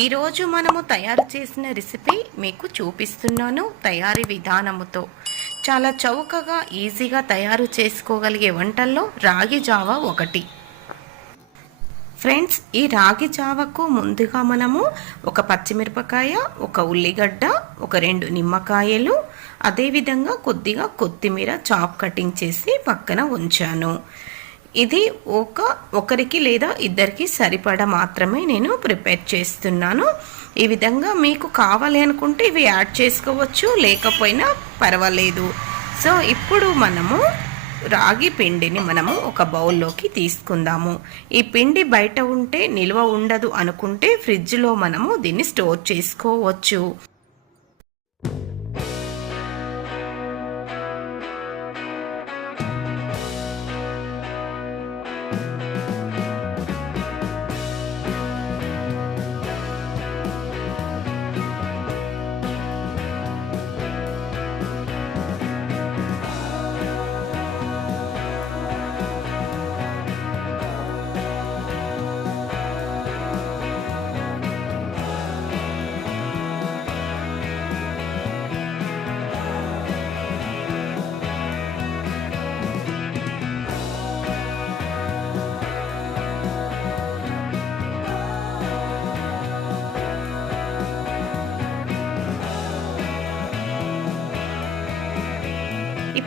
ఈరోజు మనము తయారు చేసిన రెసిపీ మీకు చూపిస్తున్నాను తయారీ విధానముతో. చాలా చౌకగా ఈజీగా తయారు చేసుకోగలిగే వంటల్లో రాగి జావ ఒకటి. ఫ్రెండ్స్ ఈ రాగి జావకు ముందుగా మనము ఒక పచ్చిమిరపకాయ ఒక ఉల్లిగడ్డ ఒక రెండు నిమ్మకాయలు అదేవిధంగా కొద్దిగా కొత్తిమీర చాప్ కటింగ్ చేసి పక్కన ఉంచాను. ఇది ఒక ఒకరికి లేదా ఇద్దరికి సరిపడా మాత్రమే నేను ప్రిపేర్ చేస్తున్నాను. ఈ విధంగా మీకు కావాలి అనుకుంటే ఇవి యాడ్ చేసుకోవచ్చు లేకపోయినా పర్వాలేదు. సో ఇప్పుడు మనము రాగి పిండిని మనము ఒక బౌల్లోకి తీసుకుందాము. ఈ పిండి బయట ఉంటే నిల్వ ఉండదు అనుకుంటే ఫ్రిడ్జ్లో మనము దీన్ని స్టోర్ చేసుకోవచ్చు.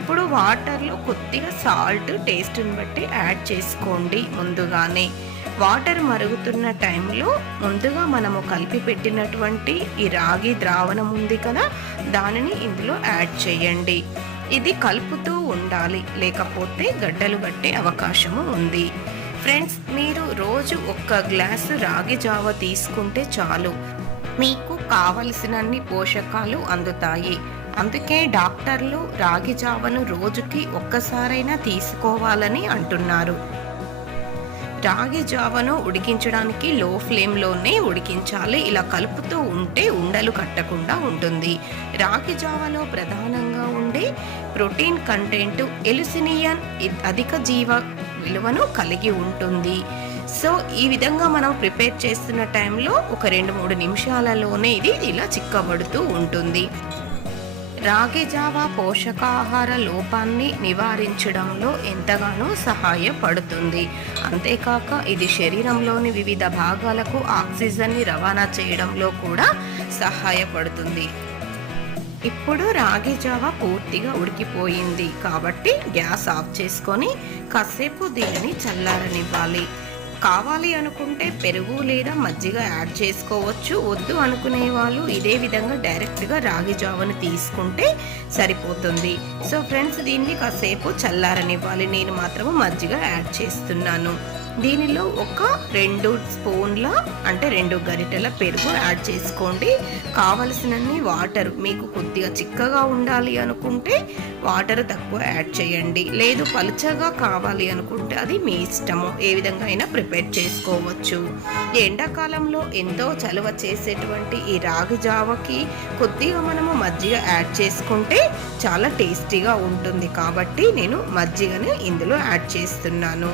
ఇప్పుడు వాటర్లో కొద్దిగా సాల్ట్ టేస్ట్ని బట్టి యాడ్ చేసుకోండి ముందుగానే. వాటర్ మరుగుతున్న టైంలో ముందుగా మనము కలిపి పెట్టినటువంటి ఈ రాగి ద్రావణం ఉంది కదా దానిని ఇందులో యాడ్ చేయండి. ఇది కలుపుతూ ఉండాలి లేకపోతే గడ్డలు కట్టే అవకాశము ఉంది. ఫ్రెండ్స్ మీరు రోజు ఒక్క గ్లాసు రాగి జావ తీసుకుంటే చాలు. మీకు కావలసినన్ని పోషకాలు అందుతాయి. అందుకే డాక్టర్లు రాగి జావను రోజుకి ఒక్కసారైనా తీసుకోవాలని అంటున్నారు. రాగి జావను ఉడికించడానికి లో ఫ్లేమ్లోనే ఉడికించాలి. ఇలా కలుపుతూ ఉంటే ఉండలు కట్టకుండా ఉంటుంది. రాగి జావలో ప్రధానంగా ఉండే ప్రోటీన్ కంటెంట్ ఎలుసినియన్ అధిక జీవ విలువను కలిగి ఉంటుంది. సో ఈ విధంగా మనం ప్రిపేర్ చేస్తున్న టైంలో ఒక రెండు మూడు నిమిషాలలోనే ఇది ఇలా చిక్కబడుతూ ఉంటుంది. రాగి జావా పోషకాహార లోపాన్ని నివారించడంలో ఎంతగానో సహాయపడుతుంది. అంతేకాక ఇది శరీరంలోని వివిధ భాగాలకు ఆక్సిజన్ని రవాణా చేయడంలో కూడా సహాయపడుతుంది. ఇప్పుడు రాగి జావ పూర్తిగా ఉడికిపోయింది కాబట్టి గ్యాస్ ఆఫ్ చేసుకొని కాసేపు దీనిని చల్లారనివ్వాలి. కావాలి అనుకుంటే పెరుగు లేదా మజ్జిగ యాడ్ చేసుకోవచ్చు. వద్దు అనుకునే వాళ్ళు ఇదే విధంగా డైరెక్ట్గా రాగి జావను తీసుకుంటే సరిపోతుంది. సో ఫ్రెండ్స్ దీన్ని కాసేపు చల్లారనివ్వాలి. నేను మాత్రము మజ్జిగ యాడ్ చేస్తున్నాను. దీనిలో ఒక రెండు స్పూన్ల అంటే రెండు గరిటెల పెరుగు యాడ్ చేసుకోండి. కావలసినన్ని వాటర్ మీకు కొద్దిగా చిక్కగా ఉండాలి అనుకుంటే వాటర్ తక్కువ యాడ్ చేయండి. లేదు పలుచగా కావాలి అనుకుంటే అది మీ ఇష్టము. ఏ విధంగా అయినా ప్రిపేర్ చేసుకోవచ్చు. ఎండాకాలంలో ఎంతో చలువ చేసేటువంటి ఈ రాగి జావకి కొద్దిగా మనము మజ్జిగ యాడ్ చేసుకుంటే చాలా టేస్టీగా ఉంటుంది. కాబట్టి నేను మజ్జిగను ఇందులో యాడ్ చేస్తున్నాను.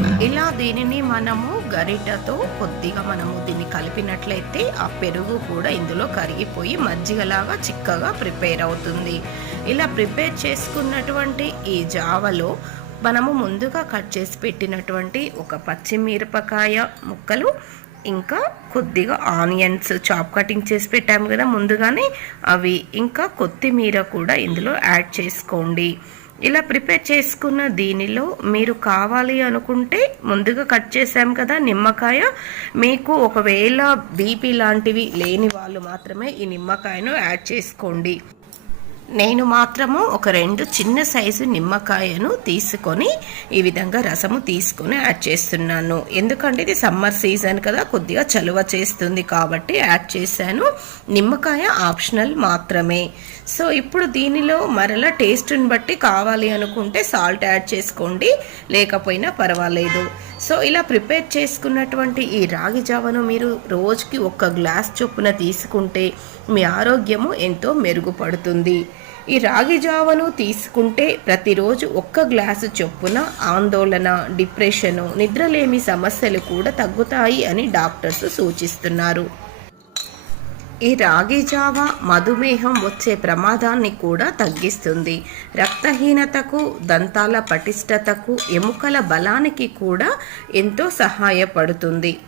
Ah. ఇలా దీనిని మనము గరిటతో కొద్దిగా మనము దీన్ని కలిపినట్లయితే ఆ పెరుగు కూడా ఇందులో కరిగిపోయి మజ్జిగలాగా చిక్కగా ప్రిపేర్ అవుతుంది. ఇలా ప్రిపేర్ చేసుకున్నటువంటి ఈ జావలో మనము ముందుగా కట్ చేసి పెట్టినటువంటి ఒక పచ్చిమిరపకాయ ముక్కలు ఇంకా కొద్దిగా ఆనియన్స్ చాప్ కటింగ్ చేసి పెట్టాము కదా ముందుగానే అవి ఇంకా కొత్తిమీర కూడా ఇందులో యాడ్ చేసుకోండి. ఇలా ప్రిపేర్ చేసుకున్న దీనిలో మీరు కావాలి అనుకుంటే ముందుగా కట్ చేసాం కదా నిమ్మకాయ. మీకు ఒకవేళ బీపీ లాంటివి లేని వాళ్ళు మాత్రమే ఈ నిమ్మకాయను యాడ్ చేసుకోండి. నేను మాత్రము ఒక రెండు చిన్న సైజు నిమ్మకాయను తీసుకొని ఈ విధంగా రసము తీసుకొని యాడ్ చేస్తున్నాను. ఎందుకంటే ఇది సమ్మర్ సీజన్ కదా కొద్దిగా చలువ చేస్తుంది కాబట్టి యాడ్ చేశాను. నిమ్మకాయ ఆప్షనల్ మాత్రమే. సో ఇప్పుడు దీనిలో మరలా టేస్ట్ని బట్టి కావాలి అనుకుంటే సాల్ట్ యాడ్ చేసుకోండి. లేకపోయినా పర్వాలేదు. సో ఇలా ప్రిపేర్ చేసుకున్నటువంటి ఈ రాగి జావను మీరు రోజుకి ఒక్క గ్లాస్ చొప్పున తీసుకుంటే మీ ఆరోగ్యము ఎంతో మెరుగుపడుతుంది. ఈ రాగి జావను తీసుకుంటే ప్రతిరోజు ఒక్క గ్లాసు చొప్పున ఆందోళన డిప్రెషను నిద్రలేమి సమస్యలు కూడా తగ్గుతాయి అని డాక్టర్స్ సూచిస్తున్నారు. ఈ రాగి జావ మధుమేహం వచ్చే ప్రమాదాన్ని కూడా తగ్గిస్తుంది. రక్తహీనతకు దంతాల పటిష్టతకు ఎముకల బలానికి కూడా ఎంతో సహాయపడుతుంది.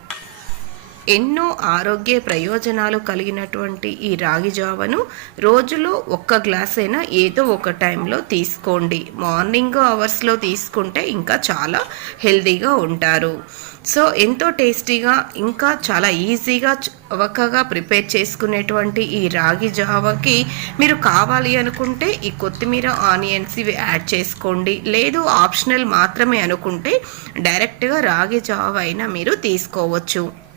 ఎన్నో ఆరోగ్య ప్రయోజనాలు కలిగినటువంటి ఈ రాగి జావను రోజులో ఒక్క గ్లాస్ అయినా ఏదో ఒక టైంలో తీసుకోండి. మార్నింగ్ అవర్స్లో తీసుకుంటే ఇంకా చాలా హెల్తీగా ఉంటారు. సో ఎంతో టేస్టీగా ఇంకా చాలా ఈజీగా చవకగా ప్రిపేర్ చేసుకునేటువంటి ఈ రాగి జావకి మీరు కావాలి అనుకుంటే ఈ కొత్తిమీర ఆనియన్స్ ఇవి యాడ్ చేసుకోండి. లేదు ఆప్షనల్ మాత్రమే అనుకుంటే డైరెక్ట్గా రాగి జావ అయినా మీరు తీసుకోవచ్చు.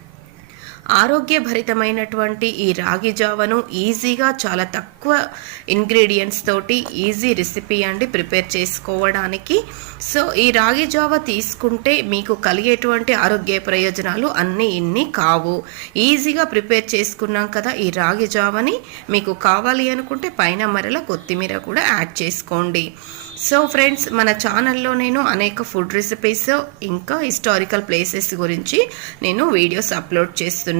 ఆరోగ్యభరితమైనటువంటి ఈ రాగి జావను ఈజీగా చాలా తక్కువ ఇంగ్రీడియంట్స్ తోటి ఈజీ రెసిపీ అండి ప్రిపేర్ చేసుకోవడానికి. సో ఈ రాగి జావ తీసుకుంటే మీకు కలిగేటువంటి ఆరోగ్య ప్రయోజనాలు అన్నీ ఇన్ని కావు. ఈజీగా ప్రిపేర్ చేసుకున్నాం కదా ఈ రాగి జావని మీకు కావాలి అనుకుంటే పైన మరల కొత్తిమీర కూడా యాడ్ చేసుకోండి. సో ఫ్రెండ్స్ మన ఛానల్లో నేను అనేక ఫుడ్ రెసిపీస్ ఇంకా హిస్టారికల్ ప్లేసెస్ గురించి నేను వీడియోస్ అప్లోడ్ చేస్తున్నాను.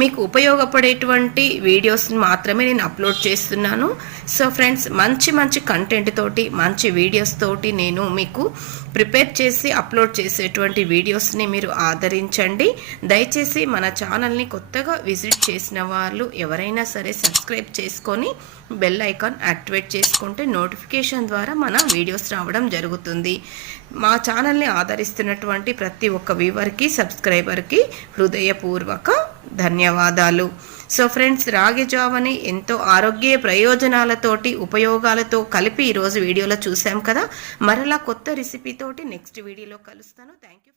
మీకు ఉపయోగపడేటువంటి వీడియోస్ని మాత్రమే నేను అప్లోడ్ చేస్తున్నాను. సో ఫ్రెండ్స్ మంచి మంచి కంటెంట్ తోటి మంచి వీడియోస్ తోటి నేను మీకు ప్రిపేర్ చేసి అప్లోడ్ చేసేటువంటి వీడియోస్ని మీరు ఆదరించండి. దయచేసి మన ఛానల్ని కొత్తగా విజిట్ చేసిన వాళ్ళు ఎవరైనా సరే సబ్స్క్రైబ్ చేసుకొని బెల్ ఐకాన్ యాక్టివేట్ చేసుకుంటే నోటిఫికేషన్ ద్వారా మన వీడియోస్ రావడం జరుగుతుంది. మా ఛానల్ని ఆదరిస్తున్నటువంటి ప్రతి ఒక్క వ్యూవర్కి సబ్స్క్రైబర్కి హృదయపూర్వక ధన్యవాదాలు. సో ఫ్రెండ్స్ రాగి జావని ఎంతో ఆరోగ్య ప్రయోజనాలతోటి ఉపయోగాలతో కలిపి ఈరోజు వీడియోలో చూసాం కదా? మరలా కొత్త రెసిపీతోటి నెక్స్ట్ వీడియోలో కలుస్తాను. Thank you